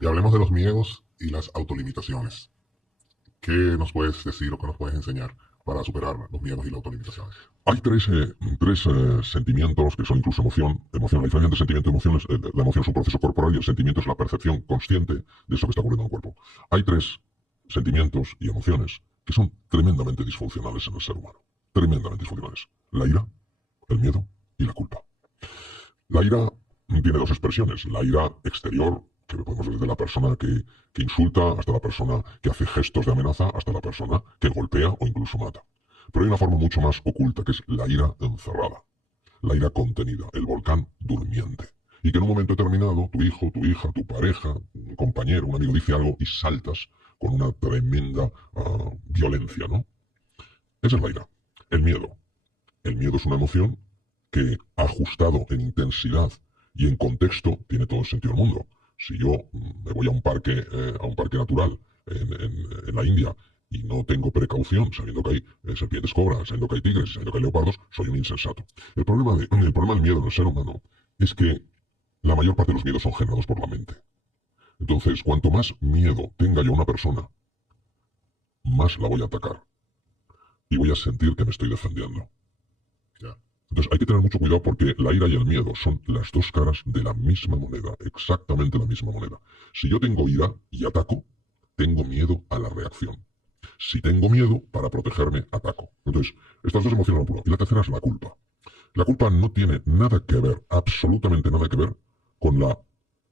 Y hablemos de los miedos y las autolimitaciones. ¿Qué nos puedes decir o qué nos puedes enseñar para superar los miedos y las autolimitaciones? Hay tres sentimientos que son incluso emoción. La diferencia entre sentimiento y emoción es, la emoción es un proceso corporal y el sentimiento es la percepción consciente de eso que está ocurriendo en el cuerpo. Hay tres sentimientos y emociones que son tremendamente disfuncionales en el ser humano. Tremendamente disfuncionales. La ira, el miedo y la culpa. La ira tiene dos expresiones. La ira exterior, que podemos ver desde la persona que insulta, hasta la persona que hace gestos de amenaza, hasta la persona que golpea o incluso mata. Pero hay una forma mucho más oculta, que es la ira encerrada, la ira contenida, el volcán durmiente. Y que en un momento determinado tu hijo, tu hija, tu pareja, un compañero, un amigo dice algo y saltas con una tremenda violencia, ¿no? Esa es la ira. El miedo. El miedo es una emoción que, ajustado en intensidad y en contexto, tiene todo el sentido del mundo. Si yo me voy a un parque natural en la India y no tengo precaución, sabiendo que hay serpientes cobras, sabiendo que hay tigres, sabiendo que hay leopardos, soy un insensato. El problema del miedo en el ser humano es que la mayor parte de los miedos son generados por la mente. Entonces, cuanto más miedo tenga yo a una persona, más la voy a atacar y voy a sentir que me estoy defendiendo. Ya. Entonces hay que tener mucho cuidado porque la ira y el miedo son las dos caras de la misma moneda, exactamente la misma moneda. Si yo tengo ira y ataco, tengo miedo a la reacción. Si tengo miedo, para protegerme, ataco. Entonces, estas dos emociones van por uno. Y la tercera es la culpa. La culpa no tiene nada que ver, absolutamente nada que ver, con la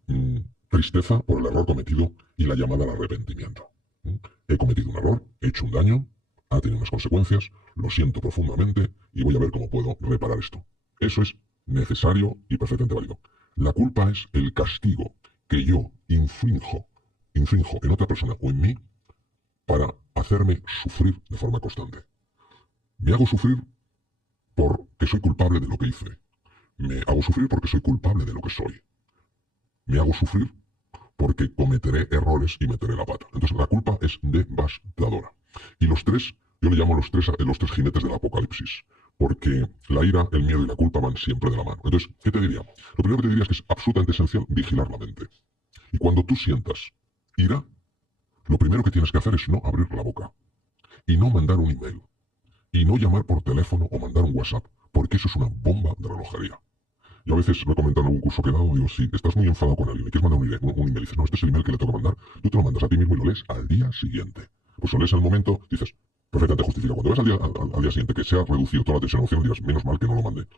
mm, tristeza por el error cometido y la llamada al arrepentimiento. ¿Mm? He cometido un error, he hecho un daño, ha tenido unas consecuencias, lo siento profundamente y voy a ver cómo puedo reparar esto. Eso es necesario y perfectamente válido. La culpa es el castigo que yo infrinjo en otra persona o en mí para hacerme sufrir de forma constante. Me hago sufrir porque soy culpable de lo que hice. Me hago sufrir porque soy culpable de lo que soy. Me hago sufrir porque cometeré errores y meteré la pata. Entonces la culpa es devastadora. Y los tres, yo le llamo los tres jinetes del apocalipsis, porque la ira, el miedo y la culpa van siempre de la mano. Entonces, ¿qué te diría? Lo primero que te diría es que es absolutamente esencial vigilar la mente. Y cuando tú sientas ira, lo primero que tienes que hacer es no abrir la boca y no mandar un email y no llamar por teléfono o mandar un WhatsApp, porque eso es una bomba de relojería. Yo a veces lo he comentado en algún curso que he dado, digo, si estás muy enfadado con alguien y quieres mandar un email y dices, no, este es el email que le tengo que mandar, tú te lo mandas a ti mismo y lo lees al día siguiente. Pues lo lees al momento, dices, perfectamente justifica. Cuando ves al día siguiente que se ha reducido toda la tensión emocional, dirás, menos mal que no lo mandé.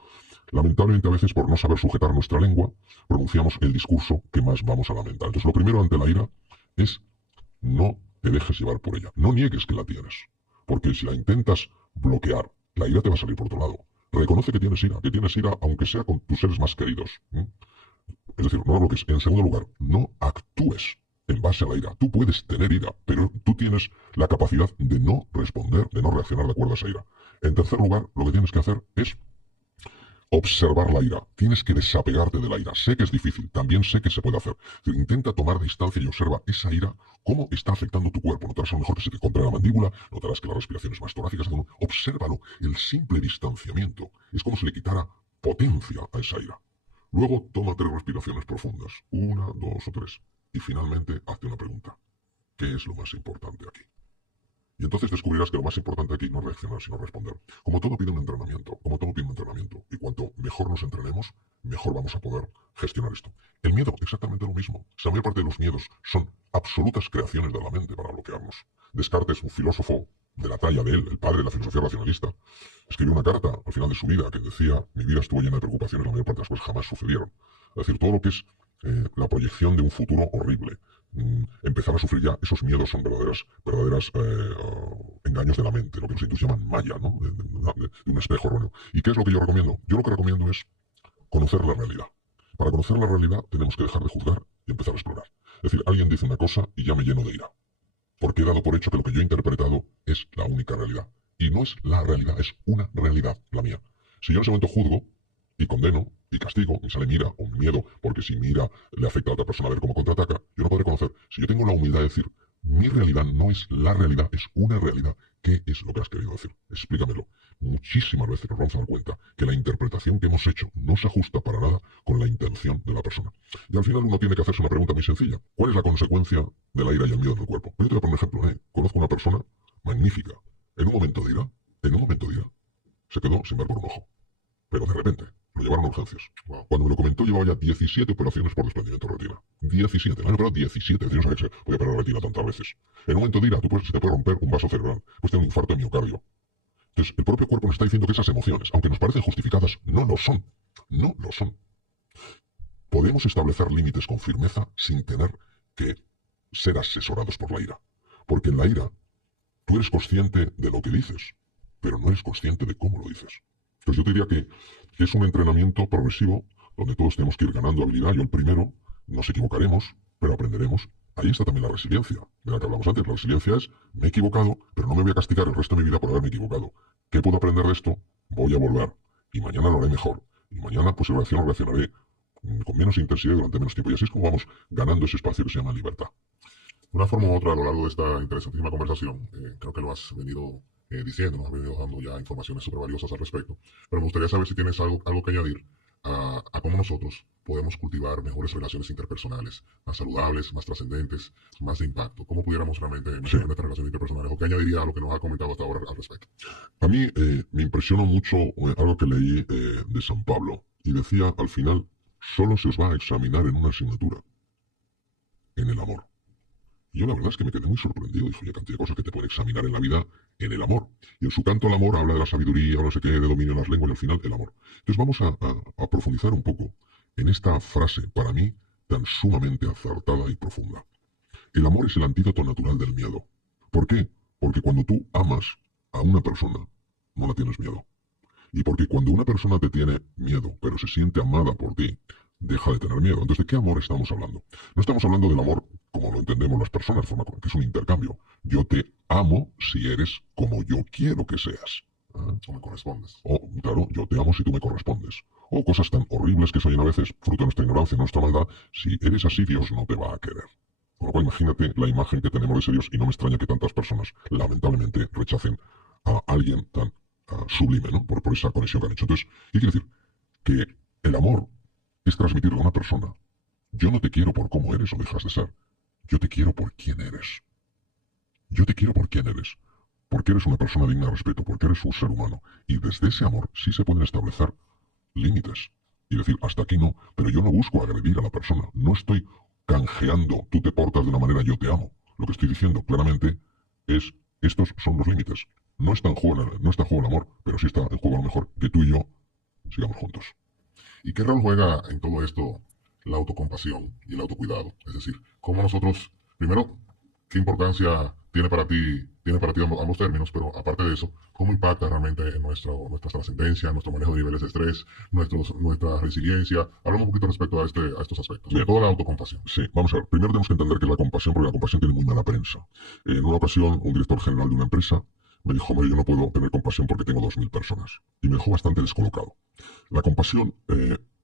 Lamentablemente, a veces, por no saber sujetar nuestra lengua, pronunciamos el discurso que más vamos a lamentar. Entonces, lo primero ante la ira es no te dejes llevar por ella. No niegues que la tienes. Porque si la intentas bloquear, la ira te va a salir por otro lado. Reconoce que tienes ira, aunque sea con tus seres más queridos. Es decir, no la bloques. En segundo lugar, no actúes en base a la ira. Tú puedes tener ira, pero tú tienes la capacidad de no responder, de no reaccionar de acuerdo a esa ira. En tercer lugar, lo que tienes que hacer es observar la ira. Tienes que desapegarte de la ira. Sé que es difícil, también sé que se puede hacer. Intenta tomar distancia y observa esa ira, cómo está afectando tu cuerpo. Notarás a lo mejor que se te contrae la mandíbula, notarás que la respiración es más torácica. Obsérvalo. El simple distanciamiento es como si le quitara potencia a esa ira. Luego toma 3 respiraciones profundas. 1, 2 o 3. Y finalmente hazte una pregunta. ¿Qué es lo más importante aquí? Y entonces descubrirás que lo más importante aquí no es reaccionar, sino responder. Como todo pide un entrenamiento, como todo pide un entrenamiento. Y cuanto mejor nos entrenemos, mejor vamos a poder gestionar esto. El miedo, exactamente lo mismo. La mayor parte de los miedos son absolutas creaciones de la mente para bloquearnos. Descartes, un filósofo de la talla de él, el padre de la filosofía racionalista, escribió una carta al final de su vida que decía, mi vida estuvo llena de preocupaciones, la mayor parte de las cosas jamás sucedieron. Es decir, todo lo que es la proyección de un futuro horrible, empezar a sufrir ya esos miedos son verdaderas engaños de la mente, lo que los hindúes llaman maya, ¿no? De un espejo erróneo. ¿Y qué es lo que yo recomiendo? Yo lo que recomiendo es conocer la realidad. Para conocer la realidad tenemos que dejar de juzgar y empezar a explorar. Es decir, alguien dice una cosa y ya me lleno de ira, porque he dado por hecho que lo que yo he interpretado es la única realidad. Y no es la realidad, es una realidad, la mía. Si yo en ese momento juzgo y condeno y castigo, me sale mi ira o mi miedo, porque si mi ira le afecta a otra persona a ver cómo contraataca, yo no podré conocer. Si yo tengo la humildad de decir, mi realidad no es la realidad, es una realidad, ¿qué es lo que has querido decir? Explícamelo. muchísimas veces nos vamos a dar cuenta que la interpretación que hemos hecho no se ajusta para nada con la intención de la persona. Y al final uno tiene que hacerse una pregunta muy sencilla. ¿Cuál es la consecuencia de la ira y el miedo en el cuerpo? Yo te voy a poner un ejemplo. Conozco una persona magnífica. En un momento de ira, se quedó sin ver por un ojo. Pero de repente, lo llevaron a urgencias. Wow. Cuando me lo comentó, llevaba ya 17 operaciones por desprendimiento de retina. 17. El año pasado 17. No sabía que se podía operar la retina tantas veces. En un momento de ira, se te puede romper un vaso cerebral. Puedes tener un infarto de miocardio. Entonces, el propio cuerpo nos está diciendo que esas emociones, aunque nos parecen justificadas, no lo son. No lo son. Podemos establecer límites con firmeza sin tener que ser asesorados por la ira. Porque en la ira, tú eres consciente de lo que dices, pero no eres consciente de cómo lo dices. Entonces yo te diría que es un entrenamiento progresivo donde todos tenemos que ir ganando habilidad. Yo el primero, nos equivocaremos, pero aprenderemos. Ahí está también la resiliencia, de la que hablamos antes. La resiliencia es, me he equivocado, pero no me voy a castigar el resto de mi vida por haberme equivocado. ¿Qué puedo aprender de esto? Voy a volver. Y mañana lo haré mejor. Y mañana, pues, reaccionaré con menos intensidad y durante menos tiempo. Y así es como vamos ganando ese espacio que se llama libertad. De una forma u otra, a lo largo de esta interesantísima conversación, creo que lo has venido diciendo, nos has venido dando ya informaciones súper valiosas al respecto. Pero me gustaría saber si tienes algo que añadir a cómo nosotros podemos cultivar mejores relaciones interpersonales, más saludables, más trascendentes, más de impacto. ¿Cómo pudiéramos realmente mejorar nuestras relaciones interpersonales? ¿O qué añadiría a lo que nos ha comentado hasta ahora al respecto? A mí me impresionó mucho algo que leí de San Pablo. Y decía, al final, solo se os va a examinar en una asignatura, en el amor. Y yo la verdad es que me quedé muy sorprendido. Dije, oye, cantidad de cosas que te pueden examinar en la vida en el amor. Y en su canto al amor habla de la sabiduría, o no sé qué, de dominio de las lenguas, y al final el amor. Entonces vamos a profundizar un poco en esta frase, para mí, tan sumamente acertada y profunda. El amor es el antídoto natural del miedo. ¿Por qué? Porque cuando tú amas a una persona, no la tienes miedo. Y porque cuando una persona te tiene miedo, pero se siente amada por ti, deja de tener miedo. Entonces, ¿de qué amor estamos hablando? No estamos hablando del amor como lo entendemos las personas, de forma que es un intercambio. Yo te amo si eres como yo quiero que seas. O me correspondes. O, claro, yo te amo si tú me correspondes. O cosas tan horribles que se oyen a veces, fruto de nuestra ignorancia, nuestra maldad. Si eres así, Dios no te va a querer. Con lo cual, imagínate la imagen que tenemos de ese Dios, y no me extraña que tantas personas, lamentablemente, rechacen a alguien tan sublime, ¿no? Por esa conexión que han hecho. Entonces, ¿qué quiere decir? Que el amor es transmitirle a una persona, yo no te quiero por cómo eres o dejas de ser, yo te quiero por quién eres. Yo te quiero por quién eres, porque eres una persona digna de respeto, porque eres un ser humano. Y desde ese amor sí se pueden establecer límites. Y decir, hasta aquí no, pero yo no busco agredir a la persona, no estoy canjeando, tú te portas de una manera, yo te amo. Lo que estoy diciendo claramente es, estos son los límites. No está en juego el amor, pero sí está en juego a lo mejor que tú y yo sigamos juntos. ¿Y qué rol juega en todo esto la autocompasión y el autocuidado? Es decir, cómo nosotros, primero, qué importancia tiene para ti ambos términos, pero aparte de eso, cómo impacta realmente en nuestra trascendencia, nuestro manejo de niveles de estrés, nuestra resiliencia. Hablamos un poquito respecto a estos aspectos, sobre todo la autocompasión. Sí, vamos a ver. Primero tenemos que entender que es la compasión, porque la compasión tiene muy mala prensa. En una ocasión, un director general de una empresa me dijo, hombre, yo no puedo tener compasión porque tengo 2.000 personas. Y me dejó bastante descolocado. La compasión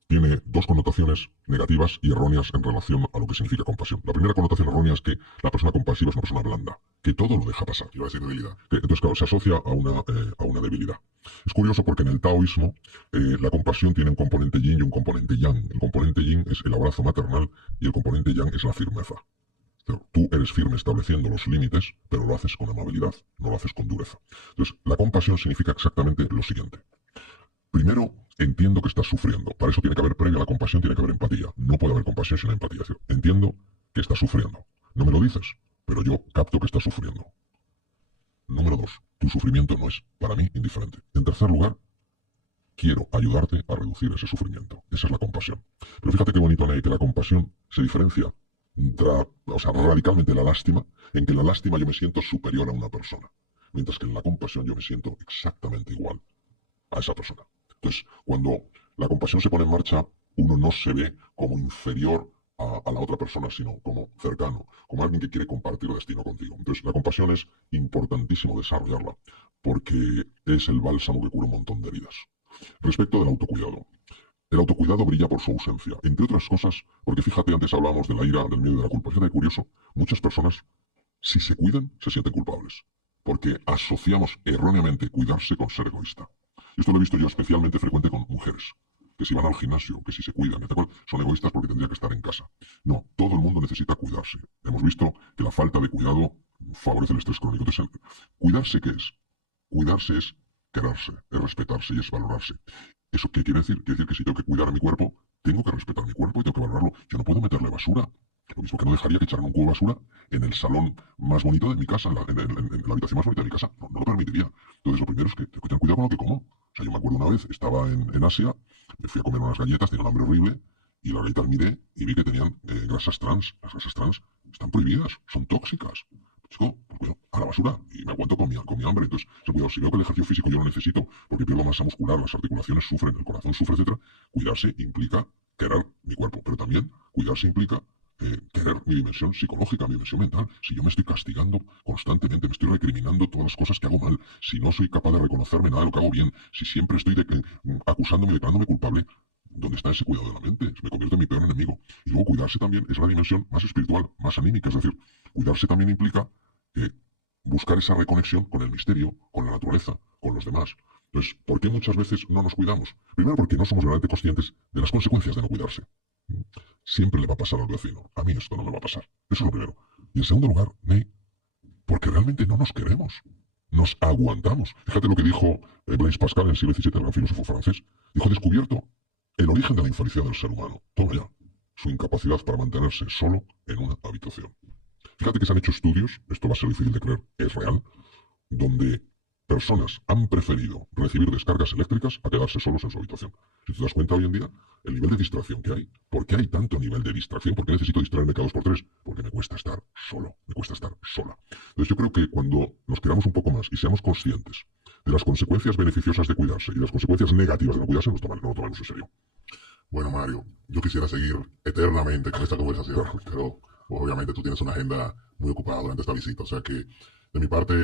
tiene dos connotaciones negativas y erróneas en relación a lo que significa compasión. La primera connotación errónea es que la persona compasiva es una persona blanda, que todo lo deja pasar. Iba a decir debilidad. Entonces, claro, se asocia a una debilidad. Es curioso porque en el taoísmo la compasión tiene un componente yin y un componente yang. El componente yin es el abrazo maternal y el componente yang es la firmeza. Tú eres firme estableciendo los límites, pero lo haces con amabilidad, no lo haces con dureza. Entonces, la compasión significa exactamente lo siguiente. Primero, entiendo que estás sufriendo. Para eso tiene que haber previa a la compasión, tiene que haber empatía. No puede haber compasión sin empatía. Es decir, entiendo que estás sufriendo. No me lo dices, pero yo capto que estás sufriendo. Número 2, tu sufrimiento no es, para mí, indiferente. En tercer lugar, quiero ayudarte a reducir ese sufrimiento. Esa es la compasión. Pero fíjate qué bonito, Ney, que la compasión se diferencia radicalmente de la lástima, en que en la lástima yo me siento superior a una persona, mientras que en la compasión yo me siento exactamente igual a esa persona. Entonces, cuando la compasión se pone en marcha, uno no se ve como inferior a la otra persona, sino como cercano, como alguien que quiere compartir destino contigo. Entonces, la compasión es importantísimo desarrollarla, porque es el bálsamo que cura un montón de heridas. Respecto del autocuidado. El autocuidado brilla por su ausencia, entre otras cosas, porque fíjate, antes hablábamos de la ira, del miedo y de la culpa. Fíjate, curioso, muchas personas, si se cuidan, se sienten culpables. porque asociamos erróneamente cuidarse con ser egoísta. Y esto lo he visto yo especialmente frecuente con mujeres, que si van al gimnasio, que si se cuidan, son egoístas porque tendría que estar en casa. No, todo el mundo necesita cuidarse. Hemos visto que la falta de cuidado favorece el estrés crónico. Entonces, ¿cuidarse qué es? Cuidarse es quererse, es respetarse y es valorarse. ¿Eso qué quiere decir? Quiere decir que si tengo que cuidar a mi cuerpo, tengo que respetar mi cuerpo y tengo que valorarlo. Yo no puedo meterle basura. Lo mismo que no dejaría que echaran un cubo de basura en el salón más bonito de mi casa, en la habitación más bonita de mi casa. No, no lo permitiría. Entonces, lo primero es que tengo que tener cuidado con lo que como. O sea, yo me acuerdo una vez, estaba en Asia, me fui a comer unas galletas, tenía un hambre horrible, y las galletas miré y vi que tenían grasas trans. Las grasas trans están prohibidas, son tóxicas. Chico, pues bueno, a la basura y me aguanto con mi hambre. Entonces, cuidado, si veo que el ejercicio físico yo lo necesito porque pierdo masa muscular, las articulaciones sufren, el corazón sufre, etcétera, cuidarse implica querer mi cuerpo, pero también cuidarse implica querer mi dimensión psicológica, mi dimensión mental. Si yo me estoy castigando constantemente, me estoy recriminando todas las cosas que hago mal, si no soy capaz de reconocerme nada de lo que hago bien, si siempre estoy acusándome y declarándome culpable, ¿dónde está ese cuidado de la mente? Me convierto en mi peor enemigo. Y luego cuidarse también es una dimensión más espiritual, más anímica. Es decir, cuidarse también implica buscar esa reconexión con el misterio, con la naturaleza, con los demás. Entonces, ¿por qué muchas veces no nos cuidamos? Primero, porque no somos realmente conscientes de las consecuencias de no cuidarse. Siempre le va a pasar al vecino. A mí esto no me va a pasar. Eso es lo primero. Y en segundo lugar, Ney, porque realmente no nos queremos. Nos aguantamos. Fíjate lo que dijo Blaise Pascal en el siglo XVII, el gran filósofo francés. Dijo, he descubierto el origen de la infelicidad del ser humano. Toma ya. Su incapacidad para mantenerse solo en una habitación. Fíjate que se han hecho estudios, esto va a ser difícil de creer, es real, donde personas han preferido recibir descargas eléctricas a quedarse solos en su habitación. Si te das cuenta hoy en día, el nivel de distracción que hay. ¿Por qué hay tanto nivel de distracción? ¿Por qué necesito distraerme cada 2 por 3? Porque me cuesta estar solo, me cuesta estar sola. Entonces yo creo que cuando nos queramos un poco más y seamos conscientes de las consecuencias beneficiosas de cuidarse y de las consecuencias negativas de no cuidarse, no lo tomamos en serio. Bueno, Mario, yo quisiera seguir eternamente con esta conversación, pero obviamente tú tienes una agenda muy ocupada durante esta visita, o sea que de mi parte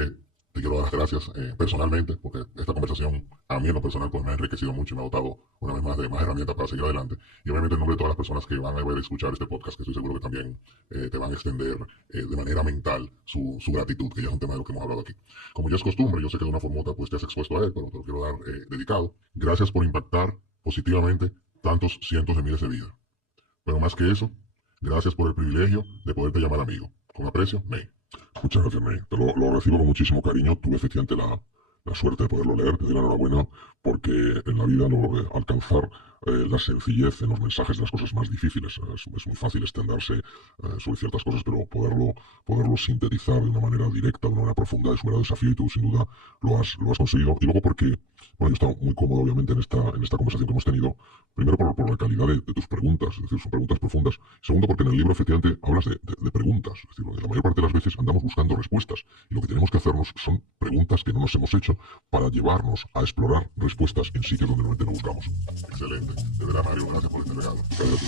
te quiero dar las gracias personalmente, porque esta conversación a mí en lo personal pues me ha enriquecido mucho y me ha dotado una vez más de más herramientas para seguir adelante. Y obviamente en nombre de todas las personas que van a ver y escuchar este podcast, que estoy seguro que también te van a extender de manera mental su gratitud, que ya es un tema de lo que hemos hablado aquí. Como ya es costumbre, yo sé que de una forma u otra pues te has expuesto a él, pero te lo quiero dar dedicado. Gracias por impactar positivamente tantos cientos de miles de vidas. Pero más que eso, gracias por el privilegio de poderte llamar amigo. Con aprecio, Ney. Muchas gracias, Ney. Lo recibo con muchísimo cariño. Tuve efectivamente la suerte de poderlo leer. Te doy la enhorabuena porque en la vida alcanzar la sencillez en los mensajes de las cosas más difíciles. Es muy fácil extenderse sobre ciertas cosas, pero poderlo sintetizar de una manera directa, de una manera profunda, es un verdadero desafío y tú sin duda lo has conseguido. Y luego porque, bueno, yo he estado muy cómodo obviamente en esta conversación que hemos tenido. Primero por la calidad de tus preguntas, es decir, son preguntas profundas. Segundo porque en el libro efectivamente hablas de preguntas. Es decir, la mayor parte de las veces andamos buscando respuestas y lo que tenemos que hacernos son preguntas que no nos hemos hecho para llevarnos a explorar respuestas en sitios donde normalmente no buscamos. Excelente. De verdad, Mario, gracias por este regalo. Gracias a ti.